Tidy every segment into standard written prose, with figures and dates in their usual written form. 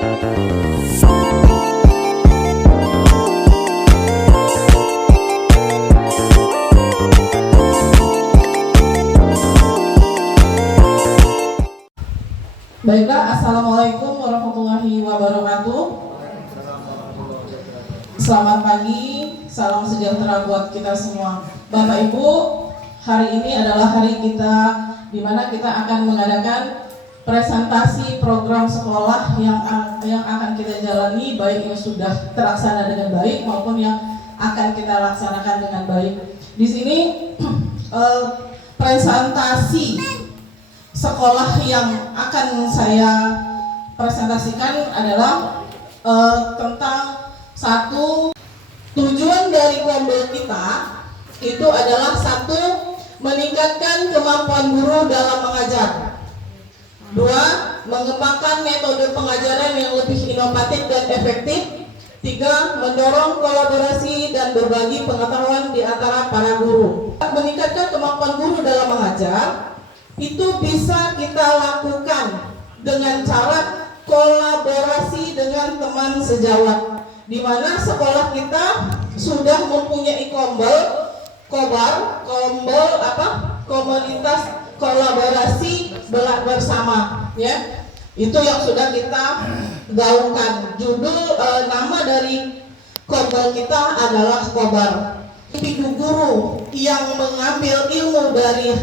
Baiklah, Assalamualaikum warahmatullahi wabarakatuh. Selamat pagi, salam sejahtera buat kita semua. Bapak Ibu, hari ini adalah hari kita di mana kita akan mengadakan presentasi program sekolah yang akan kita jalani, baik yang sudah terlaksana dengan baik maupun yang akan kita laksanakan dengan baik. Di sini presentasi sekolah yang akan saya presentasikan adalah tentang satu, tujuan dari Kombel kita itu adalah satu, meningkatkan kemampuan guru dalam mengajar. Dua, mengembangkan metode pengajaran yang lebih inovatif dan efektif. Tiga, mendorong kolaborasi dan berbagi pengetahuan di antara para guru. Meningkatkan kemampuan guru dalam mengajar itu bisa kita lakukan dengan cara kolaborasi dengan teman sejawat, di mana sekolah kita sudah mempunyai komunitas kolaborasi belajar bersama, ya. Itu yang sudah kita gaungkan. Judul nama dari Kombel kita adalah Kobar. Individu guru yang mengambil ilmu dari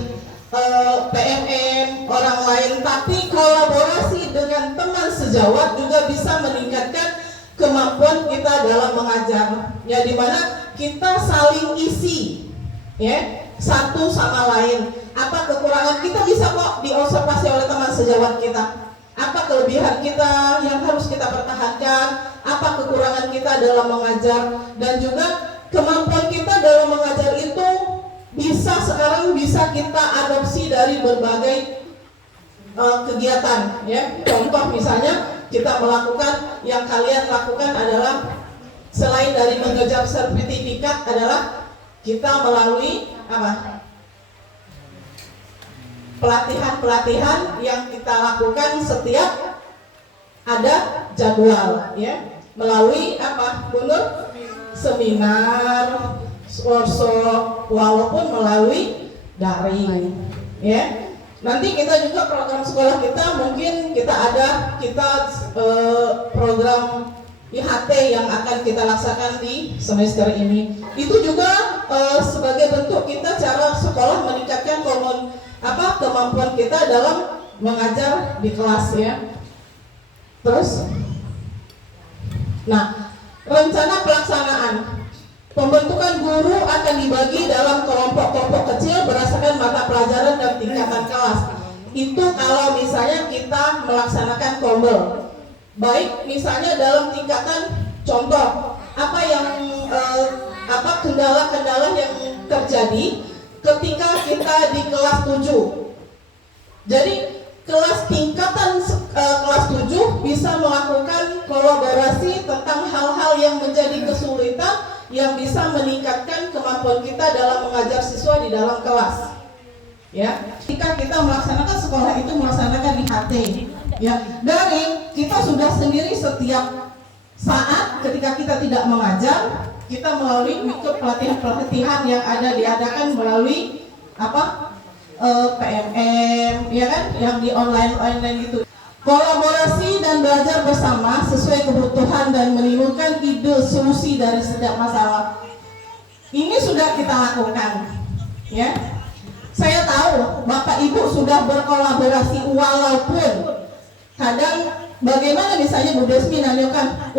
PMM orang lain, tapi kolaborasi dengan teman sejawat juga bisa meningkatkan kemampuan kita dalam mengajar, ya, dimana kita saling isi, ya, satu sama lain. Apa kekurangan kita bisa kok diobservasi oleh teman sejawat kita, apa kelebihan kita yang harus kita pertahankan, apa kekurangan kita dalam mengajar, dan juga kemampuan kita dalam mengajar itu sekarang bisa kita adopsi dari berbagai kegiatan, ya. Contoh misalnya kita melakukan, yang kalian lakukan adalah selain dari mengejar sertifikat adalah kita melalui apa? Pelatihan-pelatihan yang kita lakukan setiap ada jadwal, ya. Melalui apa, Bu Nur? Seminar, workshop, walaupun melalui daring, ya. Nanti kita juga program sekolah kita mungkin kita program IHT yang akan kita laksanakan di semester ini. Itu juga sebagai bentuk kita cara sekolah meningkatkan kemampuan kita dalam mengajar di kelas, ya. Terus, nah, rencana pelaksanaan. Pembentukan guru akan dibagi dalam kelompok-kelompok kecil berdasarkan mata pelajaran dan tingkatan kelas. Itu kalau misalnya kita melaksanakan Kombel. Baik misalnya dalam tingkatan, contoh kendala-kendala yang terjadi ketika kita di kelas 7. Jadi kelas 7 bisa melakukan kolaborasi tentang hal-hal yang menjadi kesulitan yang bisa meningkatkan kemampuan kita dalam mengajar siswa di dalam kelas, ya. Jika kita melaksanakan sekolah itu melaksanakan IHT, ya, daring kita sudah sendiri setiap saat ketika kita tidak mengajar, kita melalui ikut pelatihan-pelatihan yang diadakan melalui PMM, ya kan, yang di online itu. Kolaborasi dan belajar bersama sesuai kebutuhan dan menimbulkan ide solusi dari setiap masalah. Ini sudah kita lakukan, ya. Saya tahu Bapak Ibu sudah berkolaborasi, walaupun kadang bagaimana misalnya Bu Desmi nanyakan,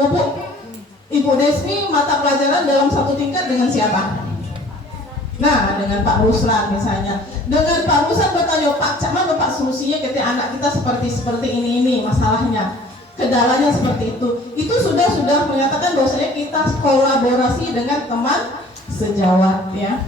Ibu Desmi mata pelajaran dalam satu tingkat dengan siapa? Nah, dengan Pak Ruslan misalnya. Dengan Pak Ruslan bertanya, Pak, mana Pak solusinya ketika anak kita seperti ini masalahnya, kendalanya seperti itu. Itu sudah menyatakan bahwasanya kita kolaborasi dengan teman sejawat, ya.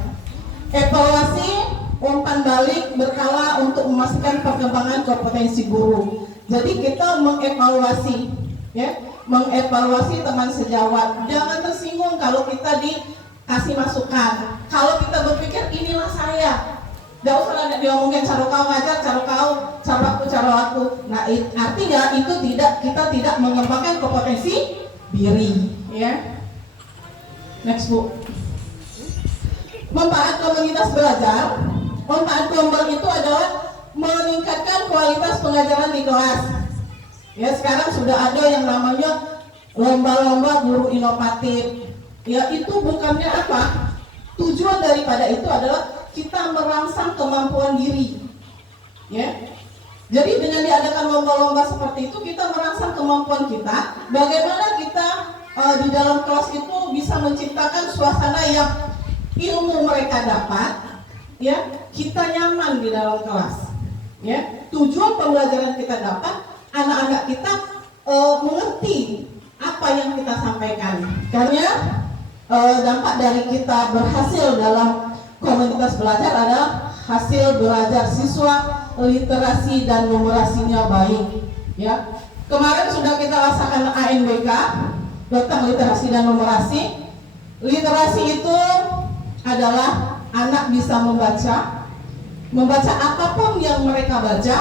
Evaluasi, umpan balik berkala untuk memastikan perkembangan kompetensi guru. Jadi kita mengevaluasi, ya, mengevaluasi teman sejawat. Jangan tersinggung kalau kita dikasih masukan. Kalau kita berpikir inilah saya, Gak usah dia ngomongin cara kau ngajar, cara aku, cara aku. Nah, artinya itu kita tidak mengembangkan kompetensi diri, ya. Next, Bu. Manfaat komunitas belajar. Manfaat kelompok itu adalah meningkatkan kualitas pengajaran di kelas. Ya, sekarang sudah ada yang namanya lomba-lomba guru inovatif. Ya, itu bukannya apa? Tujuan daripada itu adalah kita merangsang kemampuan diri, ya. Jadi dengan diadakan lomba-lomba seperti itu kita merangsang kemampuan kita. Bagaimana kita di dalam kelas itu bisa menciptakan suasana yang ilmu mereka dapat, ya, kita nyaman di dalam kelas, ya. Tujuan pembelajaran kita dapat, anak-anak kita mengerti apa yang kita sampaikan. Karena dampak dari kita berhasil dalam komunitas belajar adalah hasil belajar siswa literasi dan numerasinya baik, ya. Kemarin sudah kita rasakan ANBK tentang literasi dan numerasi. Literasi itu adalah anak bisa membaca apapun yang mereka baca,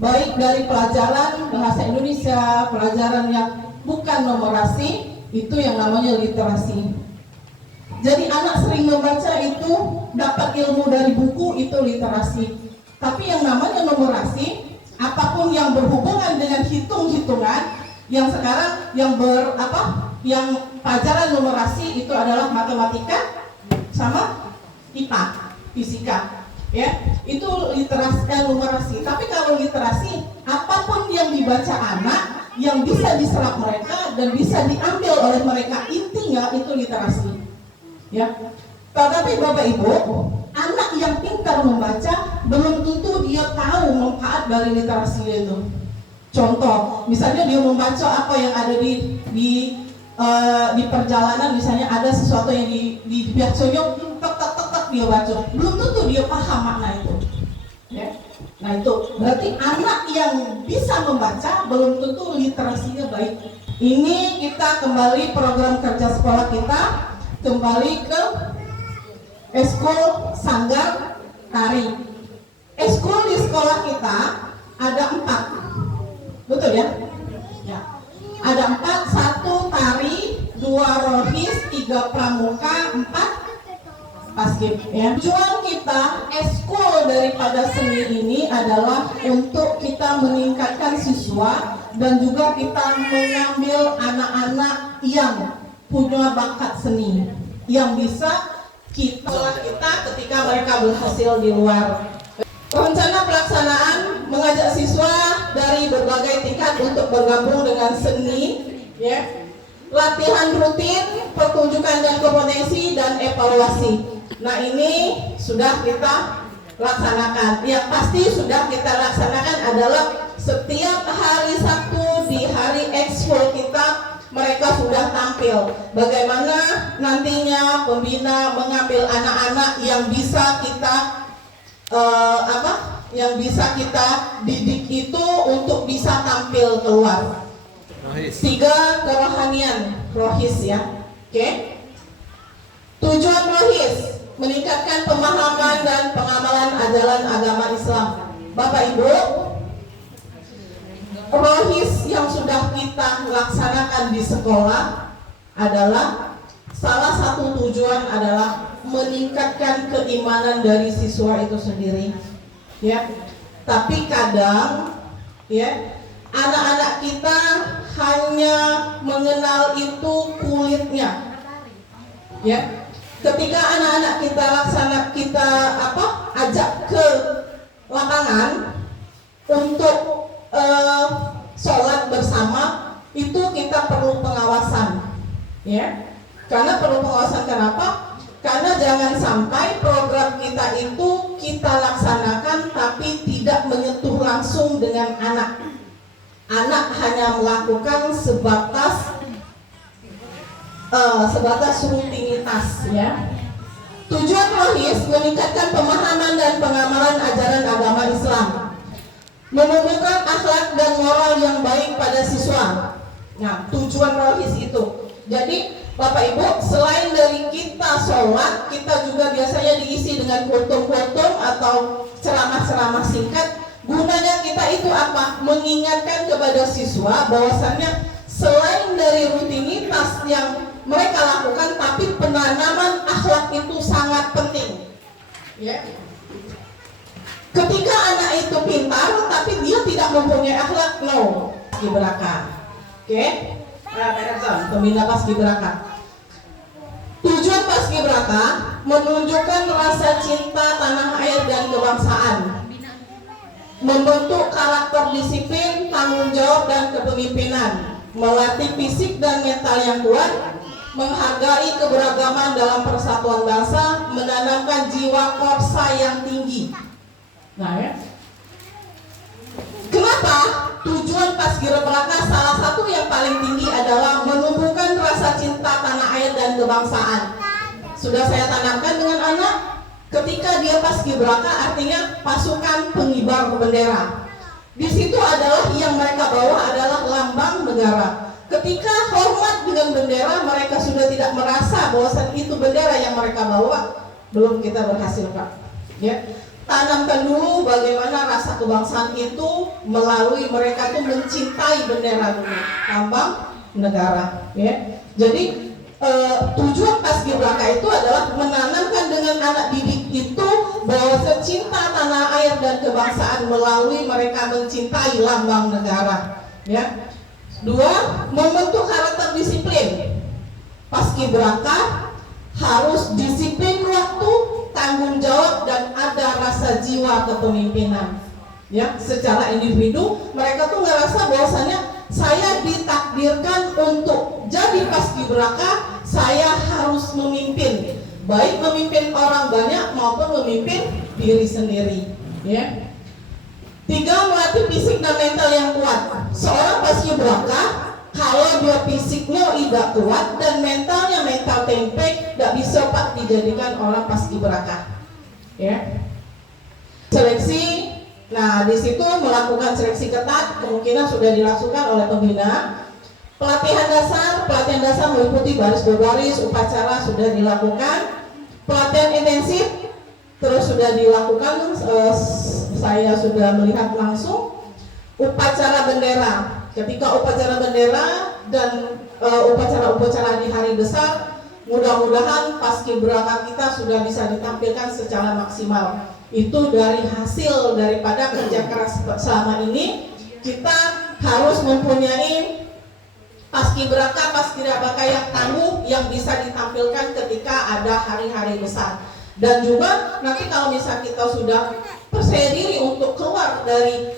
baik dari pelajaran bahasa Indonesia, pelajaran yang bukan numerasi, itu yang namanya literasi. Jadi anak sering membaca itu dapat ilmu dari buku, itu literasi. Tapi yang namanya numerasi, apapun yang berhubungan dengan hitung-hitungan, yang sekarang yang pelajaran numerasi itu adalah matematika sama IPA, fisika, ya. Itu literasi numerasi. Tapi kalau literasi, apapun yang dibaca anak, yang bisa diserap mereka dan bisa diambil oleh mereka, intinya itu literasi. Ya, tetapi Bapak Ibu, anak yang pintar membaca belum tentu dia tahu manfaat dari literasi itu. Contoh, misalnya dia membaca apa yang ada di perjalanan, misalnya ada sesuatu yang di biasanya tek dia baca, belum tentu dia paham makna itu. Ya. Nah itu berarti anak yang bisa membaca belum tentu literasinya baik. Ini kita kembali program kerja sekolah kita. Kembali ke eskul sanggar tari. Eskul di sekolah kita ada 4, betul ya? Ya. Ada 4, 1 tari, 2 rohis, 3 pramuka, 4 paskib. Ya. Tujuan kita eskul daripada seni ini adalah untuk kita meningkatkan siswa dan juga kita mengambil anak-anak yang punya bakat seni yang bisa kita ketika mereka berhasil di luar. Rencana pelaksanaan mengajak siswa dari berbagai tingkat untuk bergabung dengan seni, ya. Latihan rutin, pertunjukan dan kompetensi dan evaluasi. Nah ini sudah kita laksanakan. Yang pasti sudah kita laksanakan adalah setiap hari Sabtu di hari ekskul kita mereka sudah tampil. Bagaimana nantinya pembina mengambil anak-anak yang bisa kita didik itu untuk bisa tampil keluar. Rohis. 3 kerohanian, rohis ya. Oke. Tujuan rohis meningkatkan pemahaman dan pengamalan ajaran agama Islam. Bapak Ibu, rohis yang sudah kita laksanakan di sekolah adalah salah satu tujuan adalah meningkatkan keimanan dari siswa itu sendiri, ya. Tapi kadang, ya, anak-anak kita hanya mengenal itu kulitnya, ya. Ketika anak-anak kita ajak ke lapangan untuk sholat bersama, itu kita perlu pengawasan, ya. Karena perlu pengawasan, kenapa? Karena jangan sampai program kita itu kita laksanakan tapi tidak menyentuh langsung dengan anak. Anak hanya melakukan sebatas rutinitas, ya. Tujuan rohis meningkatkan pemahaman dan pengamalan ajaran agama Islam, menumbuhkan akhlak dan moral yang baik pada siswa. Nah, tujuan rohis itu. Jadi Bapak Ibu, selain dari kita sholat, kita juga biasanya diisi dengan kultum-kultum atau ceramah-ceramah singkat. Gunanya kita itu apa? Mengingatkan kepada siswa bahwasannya selain dari rutinitas yang mereka lakukan, tapi penanaman akhlak itu sangat penting. Ya. Ketika anak itu pintar, tapi dia tidak mempunyai akhlak, no, paskibraka. Oke, pembina paskibraka. Tujuan paskibraka menunjukkan rasa cinta tanah air dan kebangsaan, membentuk karakter disiplin, tanggung jawab dan kepemimpinan, melatih fisik dan mental yang kuat, menghargai keberagaman dalam persatuan bangsa, menanamkan jiwa korsa yang tinggi. Nah, ya. Kenapa tujuan paskibraka salah satu yang paling tinggi adalah menumbuhkan rasa cinta tanah air dan kebangsaan. Sudah saya tanamkan dengan anak, ketika dia paskibraka artinya pasukan pengibar bendera. Di situ adalah yang mereka bawa adalah lambang negara. Ketika hormat dengan bendera, mereka sudah tidak merasa bahwa itu bendera yang mereka bawa. Belum kita berhasil, Pak. Ya. Tanamkan dulu bagaimana rasa kebangsaan itu melalui mereka tuh mencintai bendera dulu, lambang negara. Ya. Jadi tujuan paskibraka itu adalah menanamkan dengan anak didik itu bahwa cinta tanah air dan kebangsaan melalui mereka mencintai lambang negara. Ya. 2, membentuk karakter disiplin. Paskibraka harus disiplin waktu, tanggung jawab dan ada rasa jiwa kepemimpinan. Ya, secara individu mereka tuh ngerasa bahwasannya saya ditakdirkan untuk jadi paskibraka, saya harus memimpin, baik memimpin orang banyak maupun memimpin diri sendiri. Ya. 3, melatih fisik dan mental yang kuat. Seorang paskibraka kalau dia fisiknya tidak kuat dan mentalnya mental tempe, tidak bisa Pak dijadikan orang paskibraka. Ya. Seleksi, nah di situ melakukan seleksi ketat, kemungkinan sudah dilakukan oleh pembina. Pelatihan dasar meliputi baris berbaris, upacara sudah dilakukan. Pelatihan intensif terus sudah dilakukan, saya sudah melihat langsung. Upacara bendera, ketika upacara bendera dan upacara-upacara di hari besar, mudah-mudahan paskibraka kita sudah bisa ditampilkan secara maksimal. Itu dari hasil daripada kerja keras selama ini. Kita harus mempunyai paskibraka yang tangguh yang bisa ditampilkan ketika ada hari-hari besar. Dan juga nanti kalau misalnya kita sudah percaya diri untuk keluar dari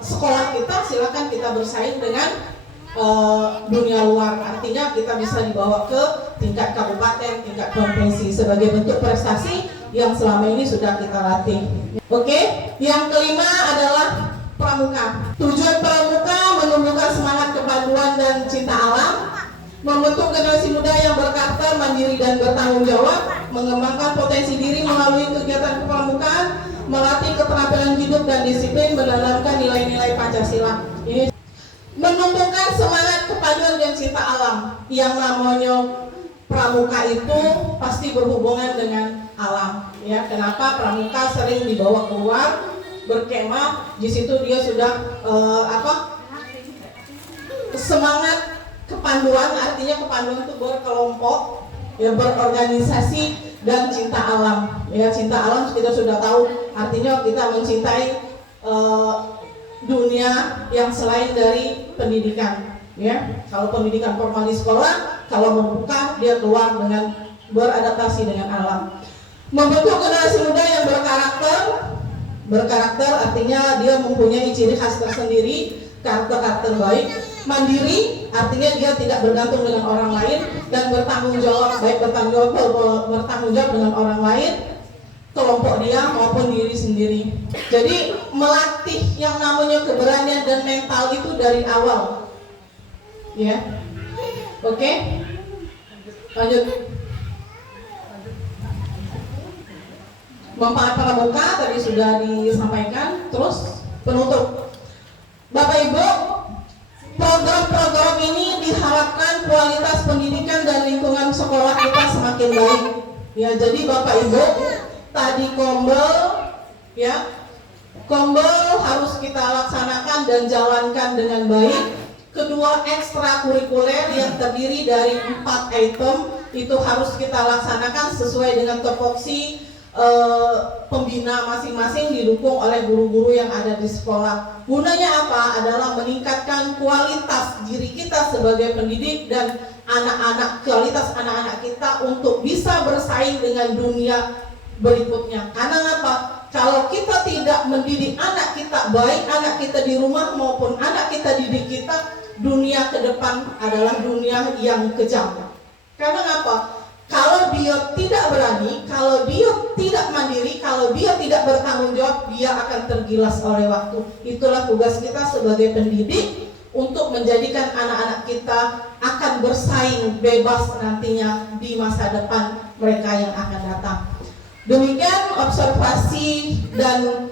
sekolah kita, silakan kita bersaing dengan dunia luar. Artinya kita bisa dibawa ke tingkat kabupaten, tingkat provinsi sebagai bentuk prestasi yang selama ini sudah kita latih. Oke, yang kelima adalah pramuka. Tujuan pramuka menumbuhkan semangat kepaduan dan cinta alam, membentuk generasi muda yang berkarakter, mandiri dan bertanggung jawab, mengembangkan potensi diri melalui kegiatan kepramukaan, melatih keterampilan hidup dan disiplin, menanamkan nilai-nilai Pancasila. Ini menumbuhkan semangat kepaduan dan cinta alam. Yang namanya pramuka itu pasti berhubungan dengan alam. Ya, kenapa pramuka sering dibawa keluar berkemah? Di situ dia sudah semangat kepanduan, artinya kepanduan itu berkelompok, ya, berorganisasi dan cinta alam. Ya, cinta alam kita sudah tahu, artinya kita mencintai dunia yang selain dari pendidikan. Ya, kalau pendidikan formal di sekolah, kalau membuka dia keluar dengan beradaptasi dengan alam. Membentuk generasi muda yang berkarakter artinya dia mempunyai ciri khas tersendiri, karakter baik. Mandiri artinya dia tidak bergantung dengan orang lain dan bertanggung jawab, baik bertanggung jawab dengan orang lain, kelompok dia maupun diri sendiri. Jadi melatih yang namanya keberanian dan mental itu dari awal. Ya. Oke. Lanjut. Manfaat pramuka tadi sudah disampaikan. Terus penutup. Bapak Ibu, program-program ini diharapkan mengharapkan kualitas pendidikan dan lingkungan sekolah kita semakin baik. Ya, jadi Bapak Ibu, tadi Kombel, ya, Kombel harus kita laksanakan dan jalankan dengan baik. Kedua, ekstrakurikuler yang terdiri dari 4 item itu harus kita laksanakan sesuai dengan tupoksi pembina masing-masing, didukung oleh guru-guru yang ada di sekolah. Gunanya apa? Adalah meningkatkan kualitas diri kita sebagai pendidik dan kualitas anak-anak kita untuk bisa bersaing dengan dunia berikutnya. Karena apa? Kalau kita tidak mendidik anak kita, baik anak kita di rumah maupun anak kita didik kita, dunia ke depan adalah dunia yang kejam. Karena apa? Kalau dia tidak berani, kalau dia tidak mandiri, kalau dia tidak bertanggung jawab, dia akan tergilas oleh waktu. Itulah tugas kita sebagai pendidik untuk menjadikan anak-anak kita akan bersaing bebas nantinya di masa depan mereka yang akan datang. Demikian observasi dan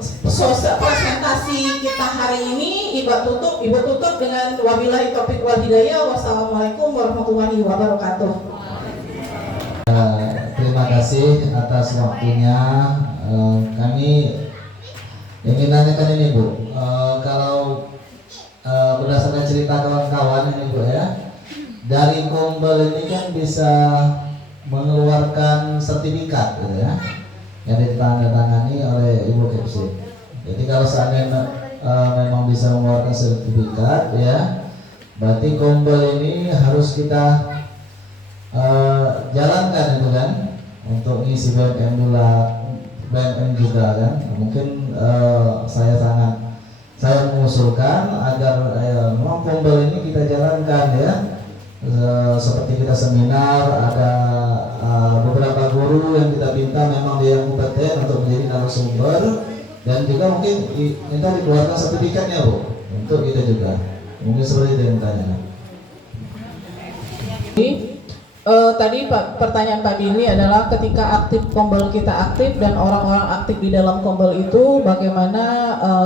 sosial presentasi kita hari ini. Ibu tutup dengan wabillahi taufiq wal hidayah. Wassalamualaikum warahmatullahi wabarakatuh. Terima kasih atas waktunya. Kami ingin nanyakan ini Bu, kalau berdasarkan cerita kawan-kawan ini Bu ya, dari Kombel ini kan bisa mengeluarkan sertifikat gitu ya, yang ditandatangani oleh Ibu Kepsi. Jadi kalau seandainya memang bisa mengeluarkan sertifikat ya, berarti Kombel ini harus kita jalankan itu kan, untuk ngisi BMM juga kan. Mungkin saya mengusulkan agar memang Kombel ini kita jalankan ya. Seperti kita seminar, ada beberapa guru yang kita minta memang dia yang kompeten untuk menjadi narasumber, dan juga mungkin minta dikeluarkan sertifikatnya Bu, untuk kita juga. Mungkin seperti itu yang tanya. Tadi pertanyaan Pak Billy adalah ketika aktif Kombel kita aktif dan orang-orang aktif di dalam Kombel itu bagaimana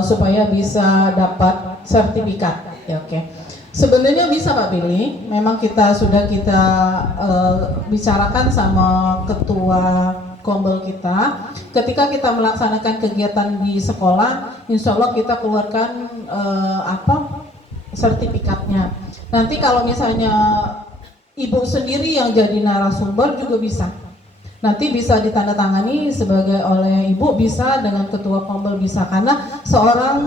supaya bisa dapat sertifikat. Ya, oke. Sebenarnya bisa Pak Billy, memang sudah kita bicarakan sama ketua Kombel kita. Ketika kita melaksanakan kegiatan di sekolah, insya Allah kita keluarkan sertifikatnya. Nanti kalau misalnya Ibu sendiri yang jadi narasumber juga bisa. Nanti bisa ditandatangani oleh Ibu, bisa dengan ketua Kombel bisa, karena seorang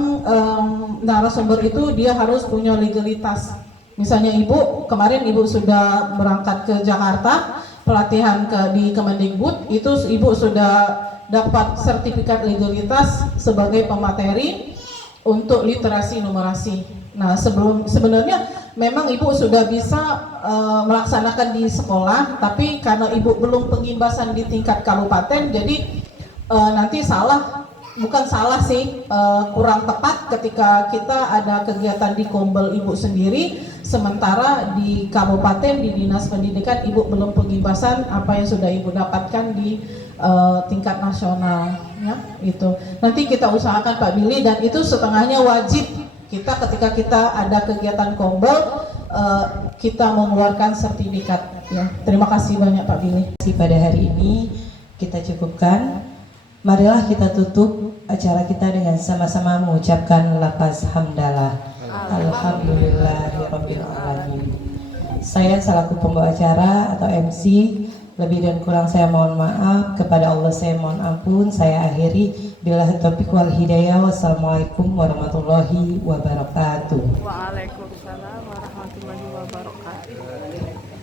narasumber itu dia harus punya legalitas. Misalnya Ibu kemarin Ibu sudah berangkat ke Jakarta pelatihan di Kemendikbud, itu Ibu sudah dapat sertifikat legalitas sebagai pemateri untuk literasi numerasi. Nah, sebenarnya memang Ibu sudah bisa melaksanakan di sekolah, tapi karena Ibu belum pengimbasan di tingkat kabupaten, jadi nanti kurang tepat ketika kita ada kegiatan di Kombel Ibu sendiri, sementara di kabupaten di dinas pendidikan Ibu belum pengimbasan apa yang sudah Ibu dapatkan di tingkat nasional, ya itu. Nanti kita usahakan Pak Billy, dan itu setengahnya wajib. Ketika kita ada kegiatan Kombel, kita mengeluarkan sertifikat. Ya, terima kasih banyak Pak Billy. Pada hari ini kita cukupkan. Marilah kita tutup acara kita dengan sama-sama mengucapkan lafaz hamdalah. Alhamdulillahirabbil alamin. Saya selaku pembawa acara atau MC, lebih dan kurang saya mohon maaf, kepada Allah saya mohon ampun. Saya akhiri, billahi taufiq wal hidayah. Wassalamualaikum warahmatullahi wabarakatuh. Waalaikumsalam warahmatullahi wabarakatuh.